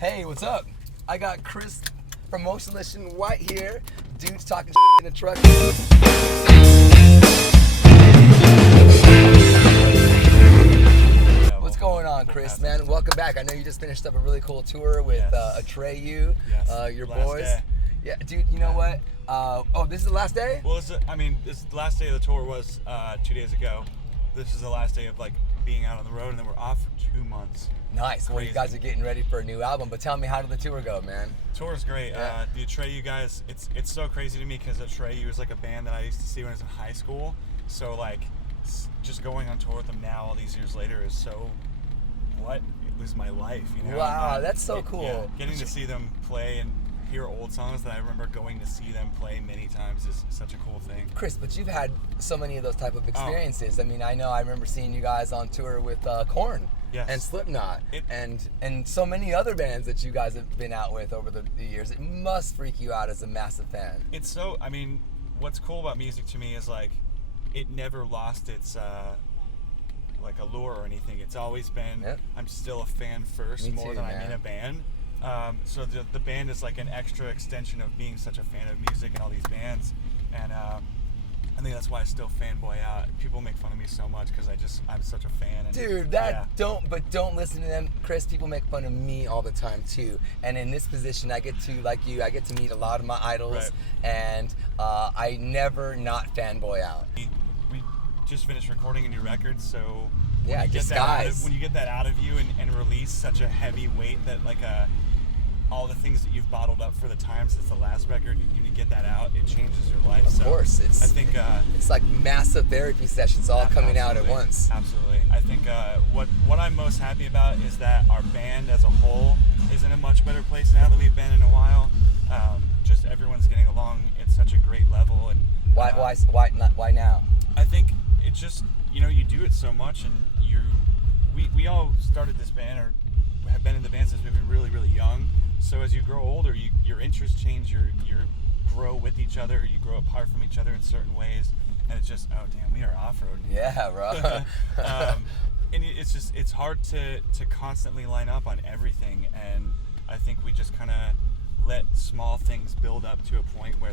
Hey, what's up? I got Chris from Motionless in white here. Dude's talking in the truck. What's going on, Chris, man? Welcome back. I know you just finished up a really cool tour with Atreyu, your boys. Day. Yeah, dude, you know what? This is the last day? Well, this is the last day of the tour was 2 days ago. This is the last day of being out on the road, and then we're off for 2 months. Nice. Well, you guys are getting ready for a new album, but tell me, how did the tour go, man? Tour is great. Yeah. The Atreyu guys, it's so crazy to me because Atreyu is like a band that I used to see when I was in high school. So just going on tour with them now, all these years later, is so it was my life, you know. Wow, that's so cool. Yeah, getting to see them play and hear old songs that I remember going to see them play many times is such a cool thing. Chris, but you've had so many of those type of experiences. I mean, I remember seeing you guys on tour with Korn. Yes. And Slipknot, and so many other bands that you guys have been out with over the years. It must freak you out as a massive fan. It's so, what's cool about music to me is it never lost its allure or anything. It's always been, I'm still a fan first more than I'm in a band. So the band is like an extra extension of being such a fan of music and all these bands, and I think that's why I still fanboy out. People make fun of me so much because I'm such a fan. And, dude, don't listen to them, Chris. People make fun of me all the time too. And in this position, I get to, like you, I get to meet a lot of my idols, right. And I never not fanboy out. We just finished recording a new record, so when you get that out of you and release such a heavy weight that all the things that you've bottled up for the time since the last record, you get that out, it changes your life. Of course, I think it's like massive therapy sessions all coming out at once. Absolutely. I think what I'm most happy about is that our band as a whole is in a much better place now than we've been in a while. Just everyone's getting along at such a great level. And why now? I think it's just, you do it so much, and we all started this band or have been in the band since we've been really, really young. So as you grow older, your interests change, you grow with each other, you grow apart from each other in certain ways, and it's just, oh damn, we are off-road. Yeah, bro. And it's hard to constantly line up on everything, and I think we just kind of let small things build up to a point where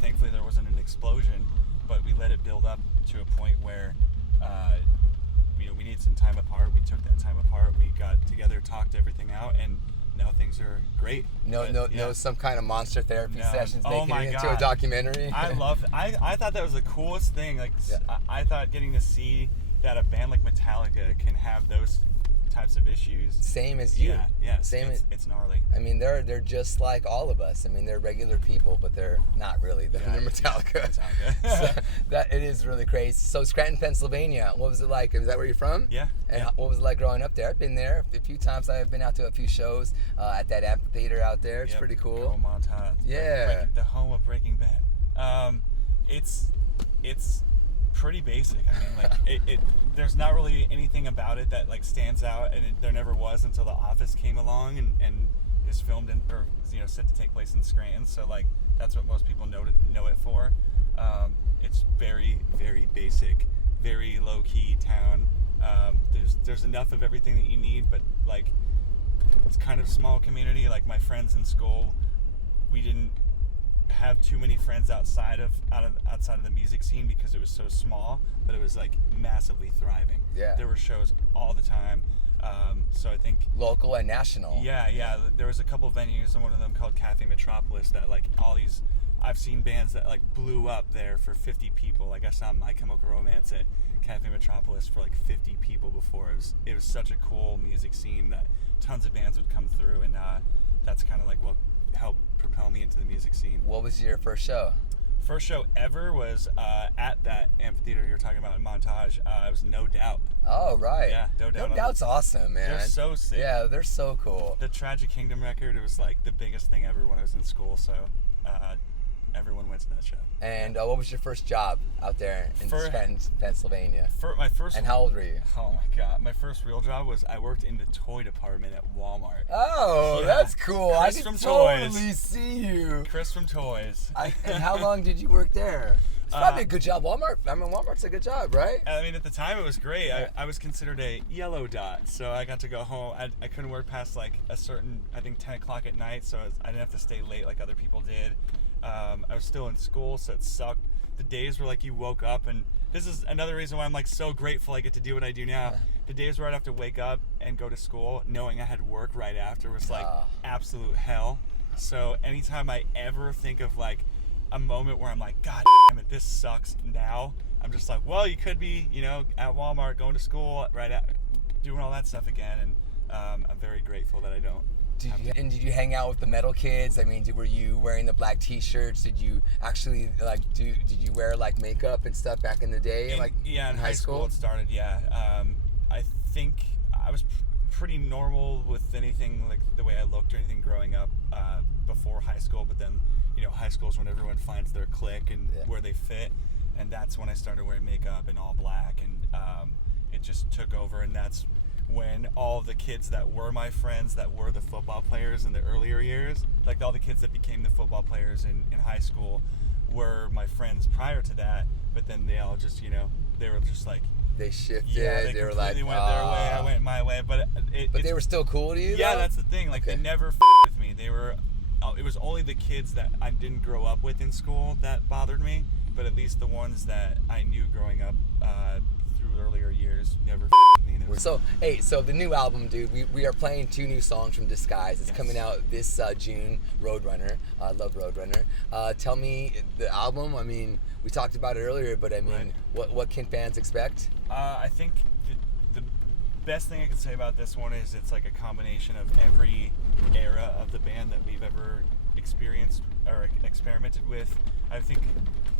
thankfully there wasn't an explosion, but we let it build up to a point where we needed some time apart. We took that time apart. We got together, talked everything out, and now things are great. No, some kind of monster therapy sessions making it into God. A documentary. I love it. I thought that was the coolest thing. I thought getting to see that a band like Metallica can have those types of issues. Same as you. Yeah. It's gnarly. I mean, they're just like all of us. I mean, they're regular people, but they're not really. They're Metallica. So that it is really crazy. So Scranton, Pennsylvania. What was it like? Is that where you're from? Yeah. And what was it like growing up there? I've been there a few times. I've been out to a few shows at that amphitheater out there. It's pretty cool. Montage. Yeah. The home of Breaking Bad. It's pretty basic. I mean, there's not really anything about it that stands out, and there never was until The Office came along and is filmed set to take place in Scranton. So that's what most people know it for. It's very, very basic, very low key town. There's enough of everything that you need, but it's kind of small community. My friends in school, we didn't have too many friends outside of the music scene because it was so small, but it was massively thriving. Yeah, there were shows all the time. So I think local and national. Yeah. There was a couple venues, and one of them called Cafe Metropolis that I've seen bands that blew up there for 50 people. I saw My Chemical Romance at Cafe Metropolis for 50 people before. It was such a cool music scene that tons of bands would come through, and that's kind of what helped propel me into the music scene. What was your first show? First show ever was at that amphitheater you were talking about in Montage. It was No Doubt. Oh, right. Yeah, No Doubt. No Doubt's awesome, man. They're so sick. Yeah, they're so cool. The Tragic Kingdom record, it was the biggest thing ever when I was in school, so everyone went to that show. And what was your first job out there in Scranton, Pennsylvania? And how old were you? Oh my God. My first real job was I worked in the toy department at Walmart. Oh, that's cool. Chris I can from totally Toys. see you. Chris from Toys. And how long did you work there? It's probably a good job. Walmart's a good job, right? I mean, at the time it was great. I was considered a yellow dot, so I got to go home. I couldn't work past like a certain, I think 10 o'clock at night, so I didn't have to stay late like other people did. I was still in school, so it sucked. The days were like you woke up, and this is another reason why I'm like so grateful I get to do what I do now. The days where I'd have to wake up and go to school knowing I had work right after was like absolute hell. So anytime I ever think of like a moment where I'm like, God damn it, this sucks now, I'm just like, well, you could be, at Walmart going to school doing all that stuff again, and I'm very grateful that I don't. Did you hang out with the metal kids? I mean, were you wearing the black T-shirts? Did you actually did you wear like makeup and stuff back in the day? In high school it started. I think I was pretty normal with anything like the way I looked or anything growing up before high school, but then high school is when everyone finds their clique and where they fit, and that's when I started wearing makeup and all black, and it just took over, and that's when all the kids that were my friends that were the football players in the earlier years, like all the kids that became the football players in high school were my friends prior to that, but then they all just they were just like they shifted. Yeah, they were like, went their way, I went my way, but they were still cool to you. Yeah, though? That's the thing. Like they never with me. They were. It was only the kids that I didn't grow up with in school that bothered me, but at least the ones that I knew growing up through earlier years never with me. So the new album, dude, we are playing 2 new songs from Disguise. It's coming out this June. Roadrunner. I love Roadrunner. Tell me the album. I mean, we talked about it earlier, but I mean, what can fans expect? I think the best thing I can say about this one is it's like a combination of every era of the band that we've ever experienced or experimented with. I think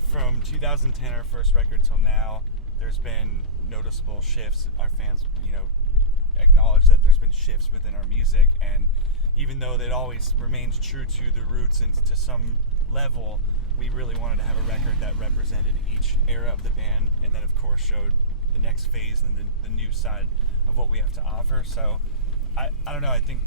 from 2010, our first record, till now, there's been noticeable shifts. Our fans, acknowledge that there's been shifts within our music, and even though it always remains true to the roots and to some level, we really wanted to have a record that represented each era of the band, and then of course showed the next phase and the new side of what we have to offer. So I don't know, I think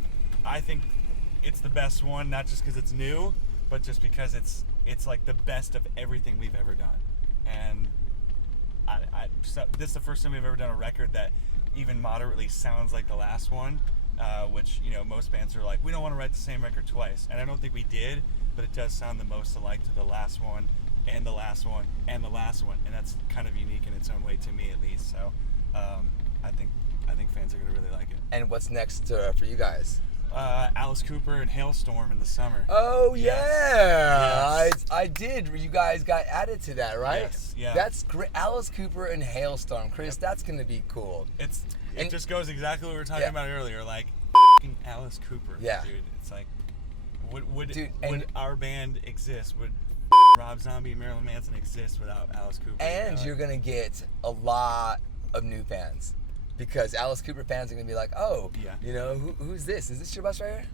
it's the best one, not just because it's new, but just because it's like the best of everything we've ever done. And so this is the first time we've ever done a record that even moderately sounds like the last one, which most bands are like, we don't want to write the same record twice, and I don't think we did, but it does sound the most alike to the last one and the last one and the last one, and that's kind of unique in its own way to me, at least. So I think fans are going to really like it. And what's next for you guys? Alice Cooper and Hailstorm in the summer. Oh, yes. yeah. Yes. I did. You guys got added to that, right? Yes. Yeah. That's great. Alice Cooper and Hailstorm. Chris, that's going to be cool. It just goes exactly what we were talking about earlier. Like, Alice Cooper. Yeah. Dude, it's like, would our band exist? Would Rob Zombie and Marilyn Manson exist without Alice Cooper? And you're going to get a lot of new fans. Because Alice Cooper fans are going to be like, who's this? Is this your bus right here?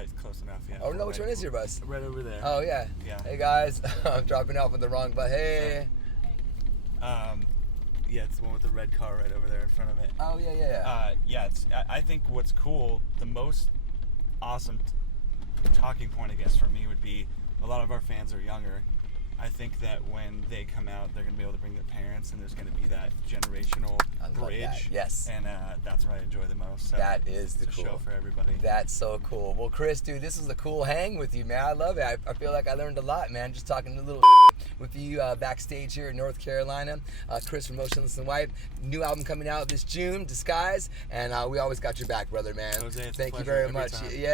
It's close enough, yeah. Oh, no, which one is your bus? Right over there. Oh, yeah. Hey, guys. I'm dropping off with the wrong bus. Hey. It's the one with the red car right over there in front of it. Oh, yeah. I think what's cool, the most awesome talking point, I guess, for me would be a lot of our fans are younger. I think that when they come out, they're going to be able to bring their parents, and there's going to be that generational bridge. That. Yes. And that's what I enjoy the most. So that is the cool show for everybody. That's so cool. Well, Chris, dude, this was a cool hang with you, man. I love it. I feel like I learned a lot, man, just talking a little with you backstage here in North Carolina. Chris from Motionless and White. New album coming out this June, Disguise. And we always got your back, brother, man. Jose, it's Thank a you pleasure very much. time. Yeah.